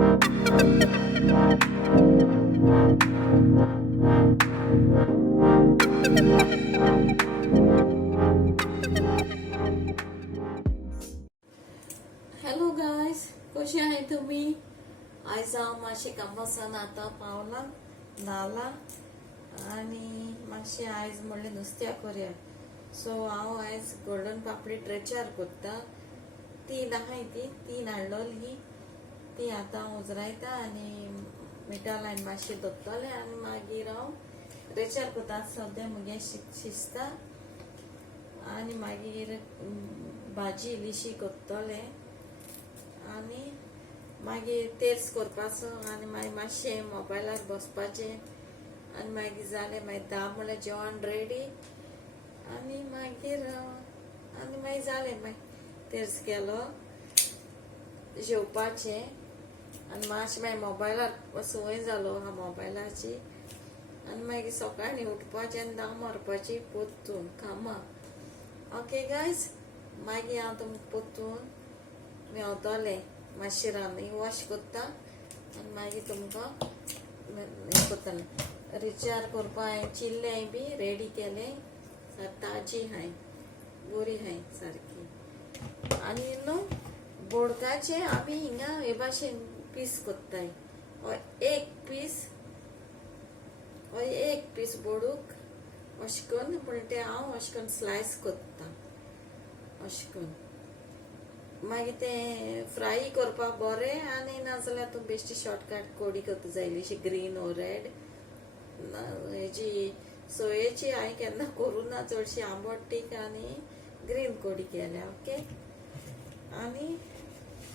Hello guys, कसे आहे तुम्ही? आयज हांव मातशें कामासान आतां पावलां न्हालां आनी मातशें आयज म्हणलें नुस्त्या करया. सो हांव आयज गोल्डन पापडी रेचार कोत्ता. तीन आहाय तीन हाडलोली. ती आतां हांव उजरायता आनी मिठा लायन मातशें दवरतलें आनी मागीर हांव रेचार कोत्ता. सद्या मुगे शिजता आनी मागीर भाजी इल्लीशी कोत्तोलें आनी मागीर तेर्स करपाचो आनी मागीर मातशें मोबायलार बसपाचें आनी मागीर जालें. मागीर 10 म्हणल्यार जेवण रेडी आनी मागीर जालें. मागीर तेर्स केलो जेवपाचें आनी मातशें मागीर मोबायलार संवय जालो आहा मोबायलाची आनी मागीर सकाळीं उठपाचें आनी 10 मारपाची पोत्तून कामां. ओके गायज, मागीर हांव तुमकां पोत्तून मेवतोलें. मातशें रांदनी वॉश कोत्ता आनी मागीर तुमकां हें कोत्तलें. रिचार करपा हांवें चिल्लें बी रेडी केलें. ताजी हाय, बरी हाय सारकी. आनी बोडकाचे आमी हिंगा हे भाशेन पीस कोत्ताय. एक पीस बोडूक अशें करून पूण तें हांव अशें करून स्लायस कोत्ता अशें करून. मागीर तें फ्राय करपाक बरें आनी नाजाल्यार तूं बेश्टी शॉर्टकट कोडी करता जायलीशी ग्रीन ओ रेड. हेजी सोयेची हांवें केन्ना करूं ना. चडशी आंबट तीख आनी ग्रीन कोडी केल्या. ओके, आनी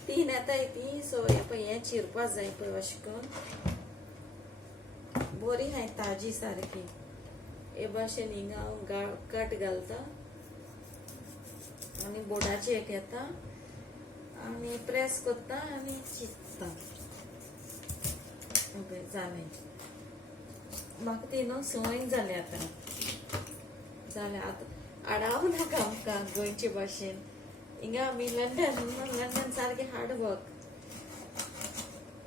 तीन येताय ती. सो हें चिरपा जाय पळय अशें करून. बरी हाय ताजी सारकी. हे भाशेन हिंगा हांव कट घालता आनी बोडाची एक येता आनी प्रेस कोत्ता आनी चिरता. ओके, जालें. म्हाका ती न्हू संवय जाली आतां. जालें आतां आडाव नाका आमकां गोंयचे भाशेन. हिंगा आमी लंडन सारकें हार्ड वर्क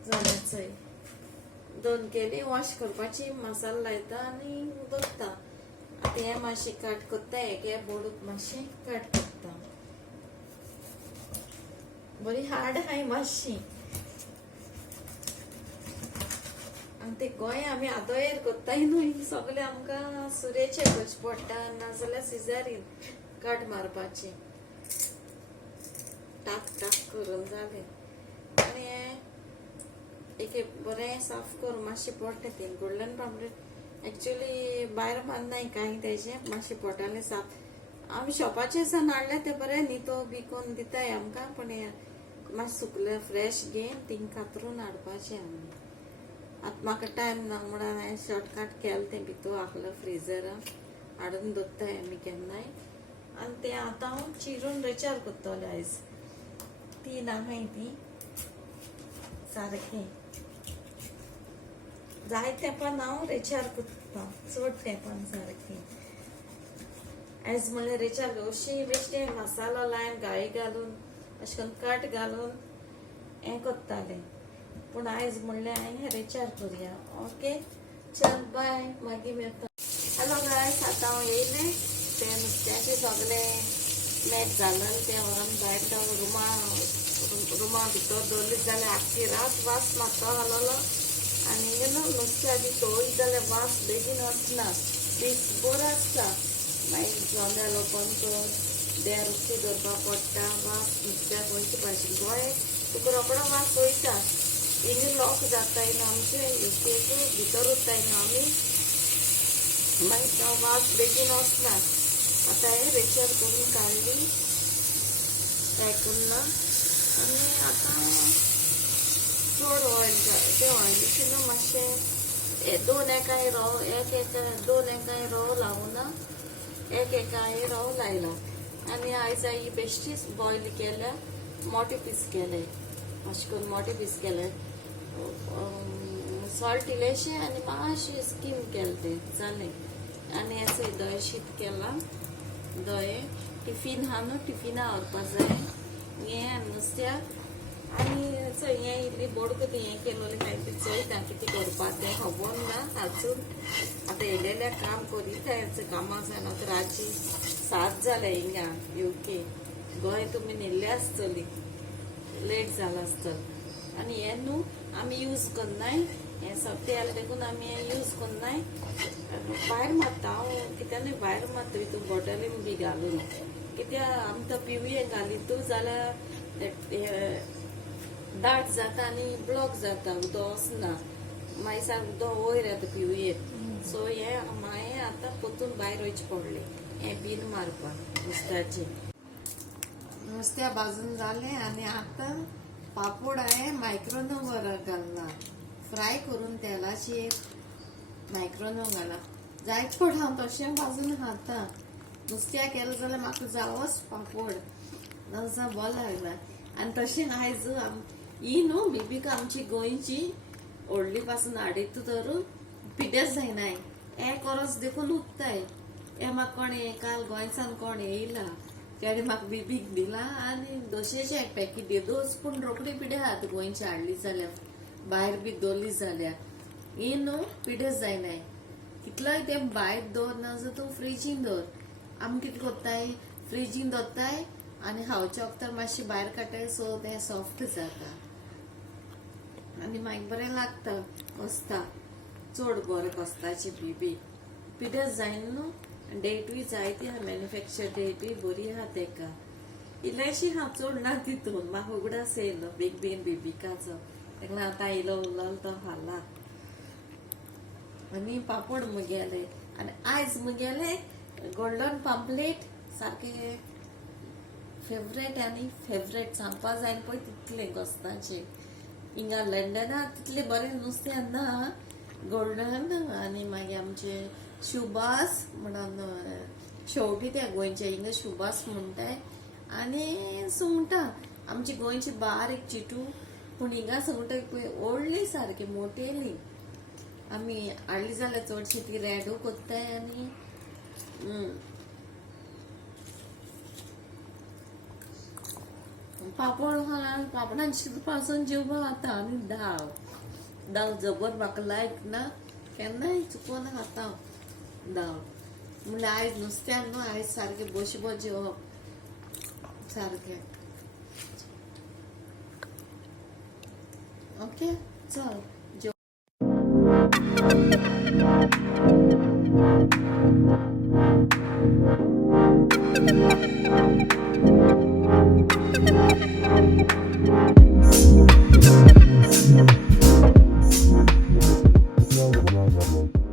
जालें. चोय 2 केली वॉश करपाची, मसालो लायता आनी दवरता. आतां हें मातशें कट कोत्ता. हे बोडूक मातशें कट कोत्ता. बरी हार्ड हाय मातशी. आनी ते गोंय आमी आदोयर कोत्ताय न्हू. सगळे आमकां सुरयेचे करचे पडटा नाजाल्यार सिजारीन कट मारपाची. टाक करून जालें. आनी एक बरें साफ करून मातशें पडटा. तें गोल्डन पापडी एक्चुअली भायर बांदनाय कांय तेजें मातशें पडटालें साफ. आमी शॉपाचे सान हाडलें तें बरें न्हितो बी कोन्न दिताय आमकां. पूण मातशें सुकलें फ्रेश घेवन तींग कातरून हाडपाचें आमी. आतां म्हाका टायम ना म्हणून हांवें शॉर्टकट केलें. तें भितर आसलें फ्रिजरान हाडून दवरताय आमी केन्नाय. आनी तें आतां हांव चिरून रेचार कोत्तोलें आयज. तीन आहाय ती सारकें. जाय तेंपान हांव रेचार कोत्ता, चड तेंपान सारकें. आयज म्हणल्यार रेचार अशी बेश्टें मसालो लायन गाळी घालून अशें करून कट घालून हें कोत्तालें. पूण आयज म्हणलें हांवें रेचार करुया. ओके, चल बाय, मागीर मेळटा. हॅलो गायस, आतां हांव येयलें. तें नुस्त्याचें सगलें मॅच घालून तें व्हरोन भायर रुमा भितर दवरलें जाल्यार आख्खी रात वास मारता आहलोलो. आनी नुस्तें आदी तळ्ळी जाल्यार वास बेगीन वचना, पीस बरो आसता. मागीर जोंद्याल ओपन कर, देर उक्ती दवरपा पडटा. वास नुस्त्याक खंयची भाजी गोंय तुका रोकडो वास वयता. हिंग लॉक जाताय न्हू आमचे युकेक भितर उरताय न्हू आमी. मागीर तो वास बेगीन वचना. आतां हें रेचार करून काडली हें आनी आतां चड ऑयल तें ऑयलीची न्हू मातशें 2 एकाय रवो लावना, 1 एकाय रवो लायला. आनी आयज ही बेश्टी बॉयल केल्या. मोटे पीस केले अशें करून मोटे पीस केले. सॉल्ट इल्लेशें आनी मातशें स्कीम केलें तें जालें. आनी असो दही शीत केला. दही टिफीन हा न्हू, टिफिना व्हरपा जाय हें नुस्त्याक. आनी हें इल्ली बोडक हें केलोलें काय ते चोयता कितें करपा तें खबर ना आजून आतां येयलेल्या काम करीत कामां जावन आतां रातची 7 जालें हिंगा UK गोंय तुमी नेल्ले आसतली लेट जाला आसतलो आनी हें न्हू आमी यूज करनाय हें सोंपते जालें देखून आमी हें यूज करनाय भायर मारता हांव कित्यानूय भायर मारता हितून बॉटलीन बी घालून कित्या आमी तो पिवये घालीतू जाल्यार दाट जाता आनी ब्लॉक जाता उदक वचना मागीर सार उदक वयर येता पिवयेक सो हें आतां पोतून भायर वयचें पडलें हें बीन मारपाक नुस्त्याचें नुस्त्या भाजून जालें आनी आतां पापड हांवें मायक्रोवेव्हार घालना फ्राय करून तेलाची एक मायक्रोवेव्ह घाला जायत पड हांव तशें भाजून खाता नुस्त्या केलें जाल्यार म्हाका जावोच पापड नाजाल्यार बरो लागना आनी तशें आयज ही न्हू बिबिका आमची गोंयची व्हडली पासून हाडितू तर पिड्याच जायनाय हें कोरोस देखून उरताय हें म्हाका कोण काल गोंयसान कोण येयला त्याने म्हाका बिबीक दिला आनी दोशेचे एक पॅकेट दे 2 स्पून रोखडी पिड्या आहात गोंयची हाडली जाल्यार भायर बी दवरली जाल्यार ही न्हू पिड्याच जायनाय कितलोय तें भायर दवर नाजाल्यार तूं फ्रिजीन दवर आमी कितें कोत्ताय फ्रिजीन दवरताय आनी खावच्या वखदार मातशें भायर काडटाय सो तें सॉफ्ट जाता आनी मागीर बरें लागता कोस्ता चड बरें कोस्ताची बिबी पिड्याच जायना न्हू डेटूय जायती आहा मॅन्युफॅक्चर डेटूय बरी आहा तेका इल्लेशी हांव चड ना तितून म्हाका उगडास येयलो बेग बेगीन बिबिकाचो तेका लागून आतां इलो उरलो तो खाला आनी पापड मुगेले आनी आयज मुगेले गोल्डन पाम्पलेट सारके फेवरेट आनी फेवरेट सांगपा जायना पळय तितले गोस्ताचे हिंगा लंडना तितले बरें नुस्तें ना गोल्डन आनी मागीर आमचे शुभास म्हणून शेवटी त्या गोंयचे हिंगा शुभास म्हणटाय आनी सुंगटां आमची गोंयची बारीक चिटू पूण हिंगा सुंगटां पळय व्हडली सारकी मोटेली आमी हाडली जाल्यार चडशी ती रेडू कोत्ताय आनी पापड पापडान पासून जेवपा खाता आनी दाळ जबर म्हाका लायक ना केन्नाय चुकोवन खाता हांव दाळ म्हणल्यार आयज नुस्त्यान न्हू आयज सारकें बशी जेवप सारकें ओके चल No, no, no, no.